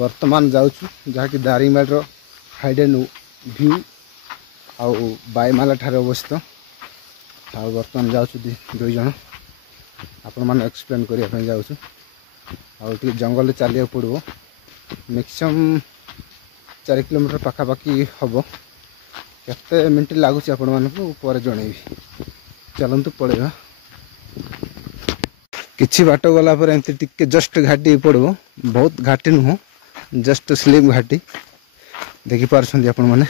वर्तमान जाऊँ जहाँकि दारिंगबाड़ी हाइडेन व्यू आउ बाईमाला ठारे अवस्थित आ बर्तमान जाऊँ दुई जन आपण मैंने एक्सप्लेन करने जाऊँ आउ जंगल चलिया पड़ो मैक्सिमम 4 किलोमीटर पाखापाखि हम केते मिनट लगुच आपण मानक जनइबी चलतु पड़ेगा किछि बाट गला पर एमती टिके जस्ट घाटी पड़ो बहुत घाटी नुह जस्ट स्लिम घाटी देखि पारछन्ती आपण माने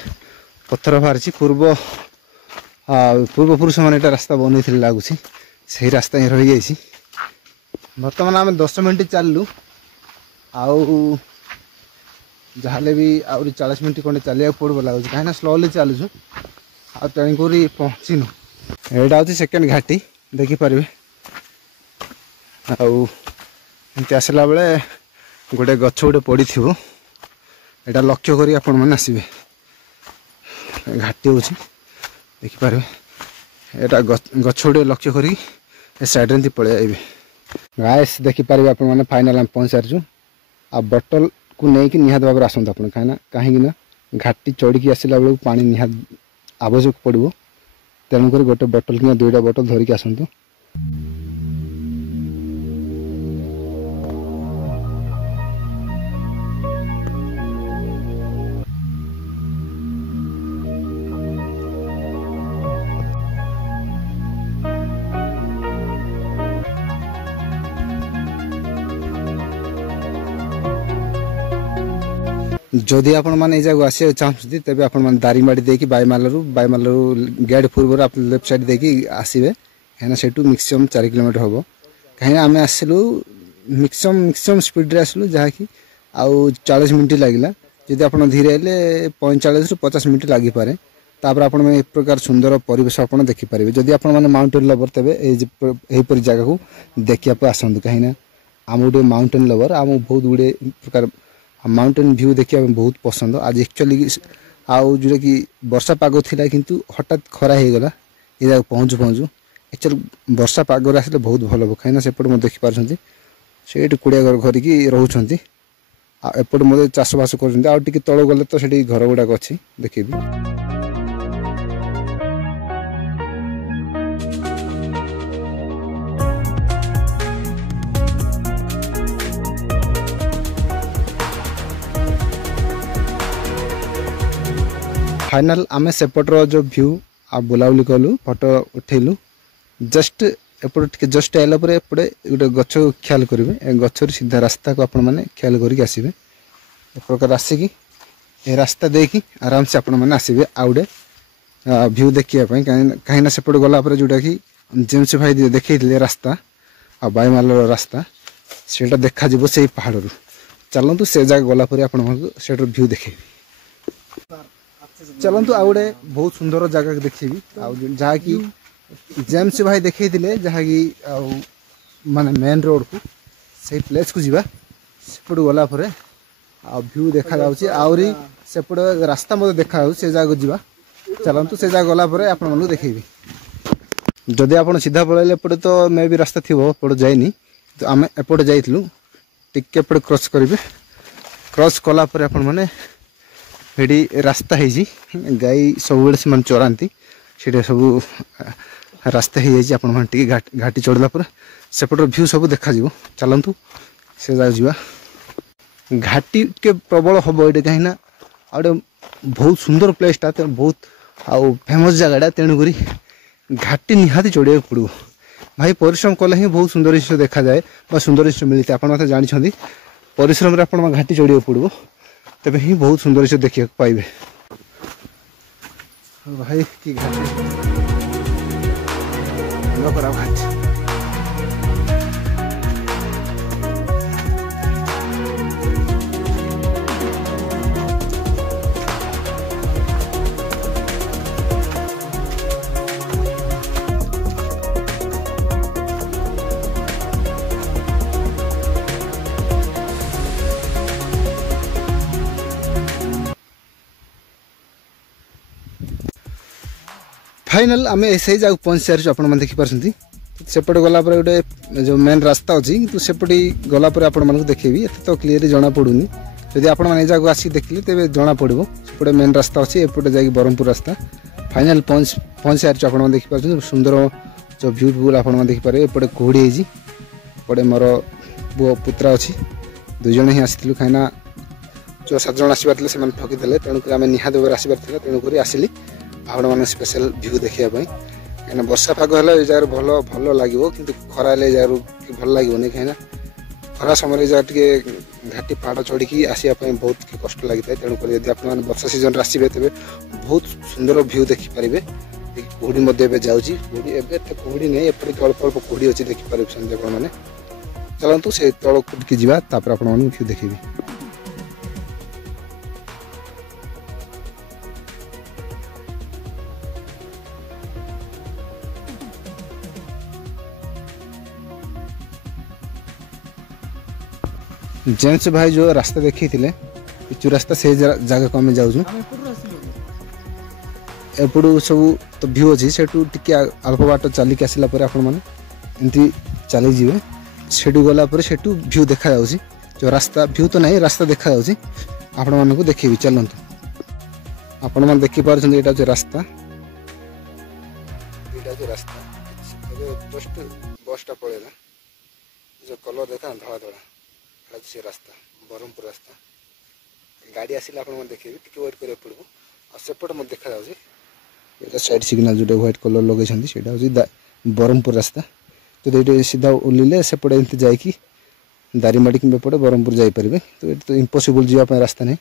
पत्थर बाहर पूर्वपुरुष मैंने रास्ता बनई लगुच से रास्ता ही रही जाइए बर्तमान आम 10 मिनट चलू आउ जहाँ भी आहरी 40 मिनट खंडे चलिया पड़ो लगुच कहीं स्लोली चलुचु आ तेणुक पहुँचीनु यहाँ हूँ सेकेंड घाटी देखिपारे आमती आसला बेले गोटे गछ गोटे पड़ी थो यहाँ लक्ष्य कर आपण मैंने आसबे घाटी हूँ देखिपारे यहाँ गछ गोटे लक्ष्य कर सैड्रे पलि गाइस देखिपारे आपण मैंने फाइनाल आम पहुँच सारी आ बोतल को लेकिन निहात भाव आसतु आप कहीं घाटी चढ़ी आसला बेलू पानी निहात आवश्यक पड़ो तेणुक गोटे बोतल कि 2टा बोतल धरिकी आसतु जदि आपण मैंने जगह आसा चाहते तेज आप दारिंगबाड़ी देकी बाईमालू गेट पूर्व आप लेफ्ट साइड देकी आसबे कहीं से मैक्सिमम 4 किलोमीटर हम कहीं आम आसलु मैक्सिमम स्पीड आसलु जहाँकि आउ 40 मिनट लगे जदि आप धीरे हेले 45 ରୁ 50 मिनट लगी पारे तापर आपण एक प्रकार सुंदर परिवेश आप देखिपारे जदि आप माउंटेन लवर तेज यहीपरी जगह को देखा आसतु कहीं आम गोटे माउंटेन लवर आम बहुत गुड़े प्रकार माउंटेन व्यू देखिए बहुत पसंद आज एक्चुअली आउ जोटा कि वर्षा पाग थिला किंतु हठात खरा हो गला ये जगह पहुँचू पहुँचू एक्चुअली वर्षा पाग आसले बहुत भल कहीं सेपटे मैं देखिपारे से कुड़िया घर घरिकी रोचंती एपटे मत चाषबास कर तल गले तो से घर गुड़ाक अच्छी देखेबी फाइनल आमे सेपटर जो व्यू आ बुलाबुली कलु फोटो उठेलु जस्ट एपटे जस्ट आइला पर एपटे गोटे गछ ख्याल करेंगे गचर सीधा रास्ता को आपण मैंने ख्याल करके आसबे एक प्रकार आसिकी ए रास्ता देखी आराम से आपण मैंने आसबे आउडे व्यू देखापी कहीं सेपटे गला जोटा कि जेम्स भाई देखते रास्ता आ बाईमालार रास्ता से देखा से पहाड़ चलतु से जगह गला से व्यू देखे चलतु आ गए बहुत सुंदर जगह देखी जहाँ कि जेम्स भाई देखते जहाँ कि माने मेन रोड को से प्लेस को जीवा सेपट गला व्यू देखा आहरी सेपटे रास्ता मत देखा से जगह जीवा चलतु से जगह गला आपको देखेबी जदि आप सीधा पलैले एपटे तो मे भी रास्ता थी एपटे जाइनी तो आम एपटे जाइलु टिके एपटे क्रॉस करेंगे क्रॉस कलापर आपण मैंने ये रास्ता है गाई सब से चराती से सब रास्ता हो घाटी चढ़ला सेपट व्यू सब देखा चलतु से जा घाटी के प्रबल हम ये कहीं आटे बहुत सुंदर प्लेसटा बहुत आउ फेमस जगह तेणुक घाटी निहाती चढ़ा पड़ो भाई परिश्रम कले ही बहुत सुंदर जिन देखा जाए सुंदर जिन मिलते आप जानते परिश्रम आप घाटी चढ़ा पड़ो तेरे ही बहुत सुंदर से देखिए पाइबे भाई की घाटी घाटी फाइनल आम ऐसे जगह पहुँच सारी आप देखिपारे सेपटे गला गोटे जो मेन रास्ता अच्छी तो सेपटे गला आप देखेबी एत तो क्लीयरली जना पड़ूनी जदि आपण मैंने जगह आसिक देखिले तेज जना पड़ो सेपटे मेन रास्ता अच्छी एपटे जा ब्रह्मपुर रास्ता फाइनाल पहुँच सारी आप देखिए सुंदर जो ब्यूटीफुल आप देखिपारे एपटे कुहुड़ी एपटे मोर पुओ पुत्रा अच्छी दुईज ही आसलु कहीं जो 7 जन आसबार से ठकीदे तेणुक आम निहाती भाव आसबार तेणुक आसिली आपण मैंने स्पेशल भ्यू देखापी कहीं वर्षा पाग है जगह भल भल लगे कि खरा जगह भल लगे कहीं खरा समय टे घाटी पहाड़ चढ़ी आसवाई बहुत कष्ट लगी था तेणुक यदि आप वर्षा सीजन आसबे तेज बहुत सुंदर भ्यू देखिपारे कुहुड़ी जाऊँगी कुहुड़ी नहीं एपटे अल्प अल्प कुहुड़ी अच्छी देखिपारे मैंने चलतु से तल कुटकी जावा आप भ्यू देखी जेम्स भाई जो रास्ता देखी थे पिचु रास्ता से जगह को आम जाऊँ एपटू सब तो भ्यू अच्छी से अल्प बाट चलिक आसला एमती चली जाए सेठू गलापर सेठू भ्यू देखा जाऊँगी जो रास्ता भ्यू तो नहीं रास्ता देखा जाऊँगी आपण मानक देखी चलतु आपण मैंने देखिपार यहाँ रास्ता रास्ता जस्ट बसटा पड़ेगा जो कलर देखा धड़ा धड़ा से रास्ता ब्रह्मपुर रास्ता गाड़ी आसिले आप देखिए टी वेट करा पड़ो आसेपटे मत देखा जाए साइड सिग्नल जो व्हाइट कलर लगे हूँ ब्रह्मपुर रास्ता तो ये सीधा ओल्ले सेपटे एमती जा दारिमाड़ी कि पड़े ब्रह्मपुर जापरेंगे तो ये तो इम्पॉसिबल जावाई रास्ता नहीं